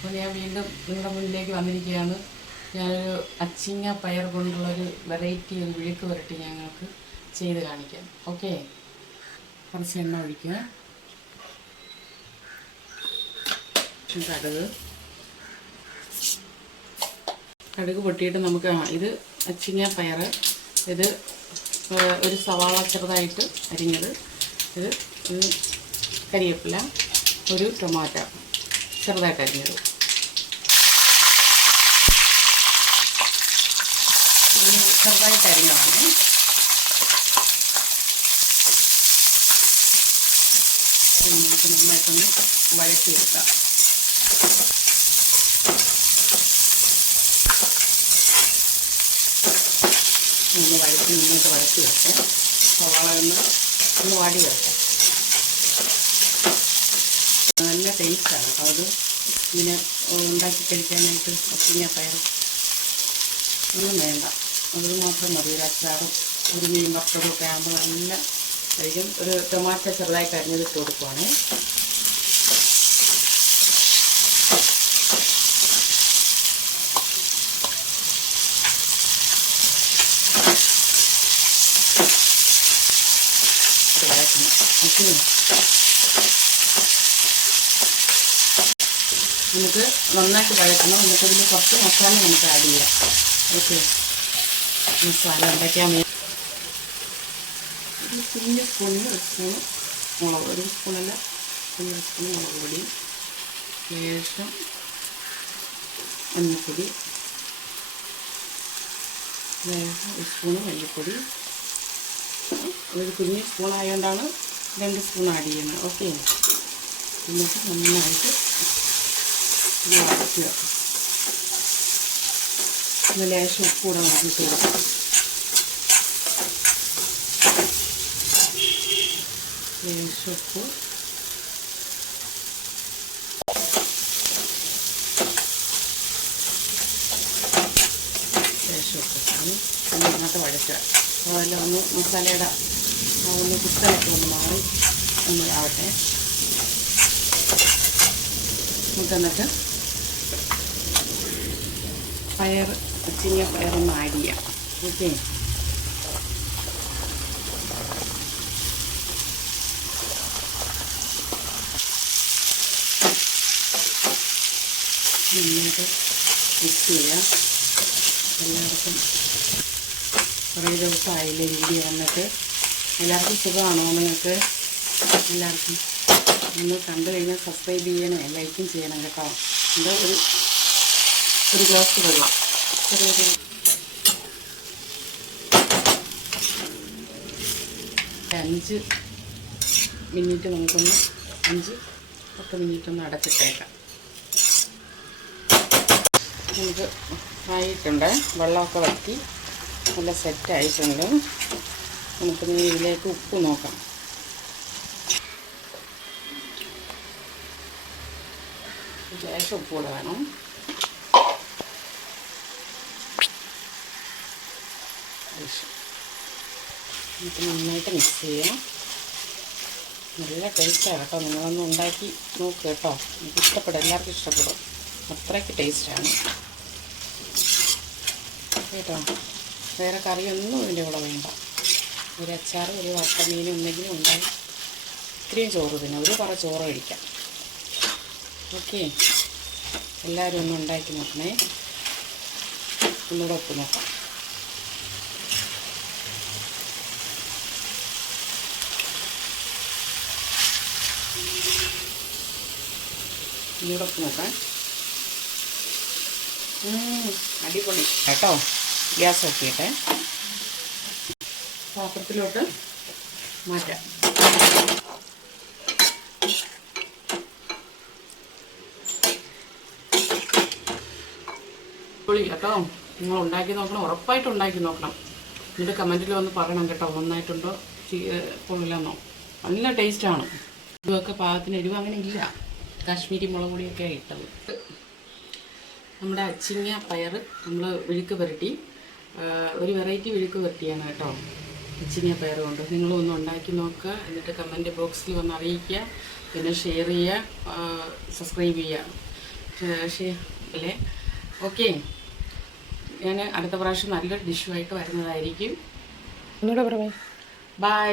അപ്പോൾ ഞാൻ വീണ്ടും നിങ്ങളുടെ മുന്നിലേക്ക് വന്നിരിക്കുകയാണ്. ഞാനൊരു അച്ചിങ്ങ പയർ കൊണ്ടുള്ളൊരു വെറൈറ്റി ഒരു വിഴുക്ക് വരട്ടി ഞങ്ങൾക്ക് ചെയ്ത് കാണിക്കാം. ഓക്കെ? കുറച്ച് എണ്ണ ഒഴിക്കുക. കടുക്. കടുക് പൊട്ടിയിട്ട് നമുക്ക് ഇത് അച്ചിങ്ങ പയർ. ഇത് ഒരു സവാള ചെറുതായിട്ട് അരിഞ്ഞത്. ഇത് കരിവേപ്പില ഒരു ടൊമാറ്റോ. ചെറുതായിട്ട് അരിഞ്ഞത് ഇത് ചെറുതായിട്ട് അരിഞ്ഞതാണ്. നമുക്ക് നന്നായിട്ടൊന്ന് വഴറ്റിയെടുക്കാം. വഴറ്റി മുന്നോട്ട് വഴറ്റി വെക്കാം സവാള ഒന്ന് ഒന്ന് വാടി വെക്കാം നല്ല ടേസ്റ്റാണ് അപ്പോൾ അത് ഇങ്ങനെ ഉണ്ടാക്കി കഴിക്കാനായിട്ട് ഒത്തിരി പയർ ഒന്നും വേണ്ട. അത് മാത്രം മതി. ഒരു അച്ചാറും ഒരു മീൻ വറുത്തതും ഒക്കെ ആകുമ്പോൾ നല്ല കഴിക്കും. ഒരു ടൊമാറ്റോ ചെറുതായിട്ട് അരിഞ്ഞതിട്ട് കൊടുക്കുവാണേ വഴറ്റണം ഓക്കെ നമുക്ക് നന്നായിട്ട് വഴക്കണം നമുക്കതിൽ കുറച്ച് മസാല നമുക്ക് ആഡ് ചെയ്യാം. ഓക്കെ. മസാല ഉണ്ടാക്കാൻ വേണ്ടി ഒരു കുഞ്ഞ് സ്പൂണിന് ഒരു സ്പൂൺ മുളക് ഒരു സ്പൂണല്ല കുഞ്ഞ് സ്പൂൺ മുളക് പൊടി ലേശം മഞ്ഞൾപ്പൊടി ലേശം ഒരു സ്പൂണ് മല്ലിപ്പൊടി. ഒരു കുഞ്ഞ് സ്പൂൺ ആയതുകൊണ്ടാണ് രണ്ട് സ്പൂൺ ആഡ് ചെയ്യുന്നത്. ഓക്കെ. എന്നിട്ട് നന്നായിട്ട് വഴറ്റുക ഒന്ന് ലേശം ഉപ്പ് കൂടെ വഴറ്റി കൊടുക്കാം ലേശം ഉപ്പ്. ലേശം ഉപ്പ്. ഒന്ന് ഇതിനകത്ത് വഴറ്റുക. അതെല്ലാം ഒന്ന് മസാലയുടെ ഒന്ന് കുത്തലൊക്കെ ഒന്ന് മാറി ഒന്ന് ആവട്ടെ. നമുക്ക് പയർ ചിങ്ങിയ പയറൊന്ന് ആഡ് ചെയ്യാം ഓക്കെ നന്നായിട്ട് മിക്സ് ചെയ്യാം എല്ലാവർക്കും കുറേ ദിവസമായില്ലേ വീഡിയോ വന്നിട്ട് എല്ലാവർക്കും സുഖമാണോ നിങ്ങൾക്ക്? എല്ലാവർക്കും ഒന്ന് കണ്ടു കഴിഞ്ഞാൽ സബ്സ്ക്രൈബ് ചെയ്യണേ. ലൈക്കും ചെയ്യണം കേട്ടോ. ഇത് ഒരു ഒരു ഗ്ലാസ് വെള്ളം. അഞ്ച് മിനിറ്റ് നമുക്കൊന്ന് അഞ്ച് പത്ത് മിനിറ്റ് ഒന്ന് അടച്ചിട്ടേക്കാം. നമുക്ക് ആയിട്ടുണ്ട്. വെള്ളമൊക്കെ വറ്റി നല്ല സെറ്റായിട്ടുണ്ട്. നമുക്ക് ഇതിലേക്ക് ഉപ്പ് നോക്കാം. ഉപ്പ് കൂടെ വേണം. ലേശം. നമുക്ക് നന്നായിട്ട് മിക്സ് ചെയ്യാം. നല്ല ടേസ്റ്റാണ് കേട്ടോ. നിങ്ങളൊന്ന് ഉണ്ടാക്കി നോക്ക് കേട്ടോ. എനിക്ക് ഇഷ്ടപ്പെടും. എല്ലാവർക്കും ഇഷ്ടപ്പെടും. അത്രയ്ക്ക് ടേസ്റ്റാണ് കേട്ടോ? വേറെ കറിയൊന്നും ഇതിന്റെ കൂടെ വേണ്ട. ഒരു അച്ചാർ ഒരു വട്ടമീൻ എന്തെങ്കിലും ഉണ്ടായി. ഇത്രയും ചോറ് തന്നെ. ഒരു പറ ചോറ് കഴിക്കാം. ഓക്കെ എല്ലാവരും ഒന്ന് ഉണ്ടാക്കി നോക്കണേ. ഒന്നുകൂടെ ഒപ്പ് നോക്കാം. നോക്കാം അടിപൊളി. കേട്ടോ? ഗ്യാസ് ഒക്കെയിട്ട് പാത്രത്തിലോട്ട് മാറ്റാം. പൊളി കേട്ടോ. നിങ്ങൾ ഉണ്ടാക്കി നോക്കണം ഉറപ്പായിട്ട് ഉണ്ടാക്കി നോക്കണം. എന്നിട്ട് കമന്റിൽ വന്ന് പറയണം കേട്ടോ നന്നായിട്ടുണ്ടോ കൊള്ളില്ലെന്നോ. നല്ല ടേസ്റ്റാണ്. ഇതൊക്കെ പാകത്തിന് എരിവ് അങ്ങനെ ഇല്ല കാശ്മീരി മുളക് പൊടിയൊക്കെ ഇട്ടത്. നമ്മുടെ അച്ചിങ്ങ പയർ നമ്മൾ വിഴുക്ക് പുരട്ടി. ഒരു വെറൈറ്റി വിഴുക്ക് പുരട്ടിയാണ് കേട്ടോ. അച്ചിങ്ങ പയർ കൊണ്ട്. നിങ്ങളും ഒന്ന് ഉണ്ടാക്കി നോക്കുക. എന്നിട്ട് കമന്റ് ബോക്സിൽ വന്ന് അറിയിക്കുക. പിന്നെ ഷെയർ ചെയ്യുക. സബ്സ്ക്രൈബ് ചെയ്യുക. ഷെയർ അല്ലേ? ഓക്കെ ഞാൻ അടുത്ത പ്രാവശ്യം നല്ലൊരു ഡിഷുമായിട്ട് വരുന്നതായിരിക്കും. ബൈ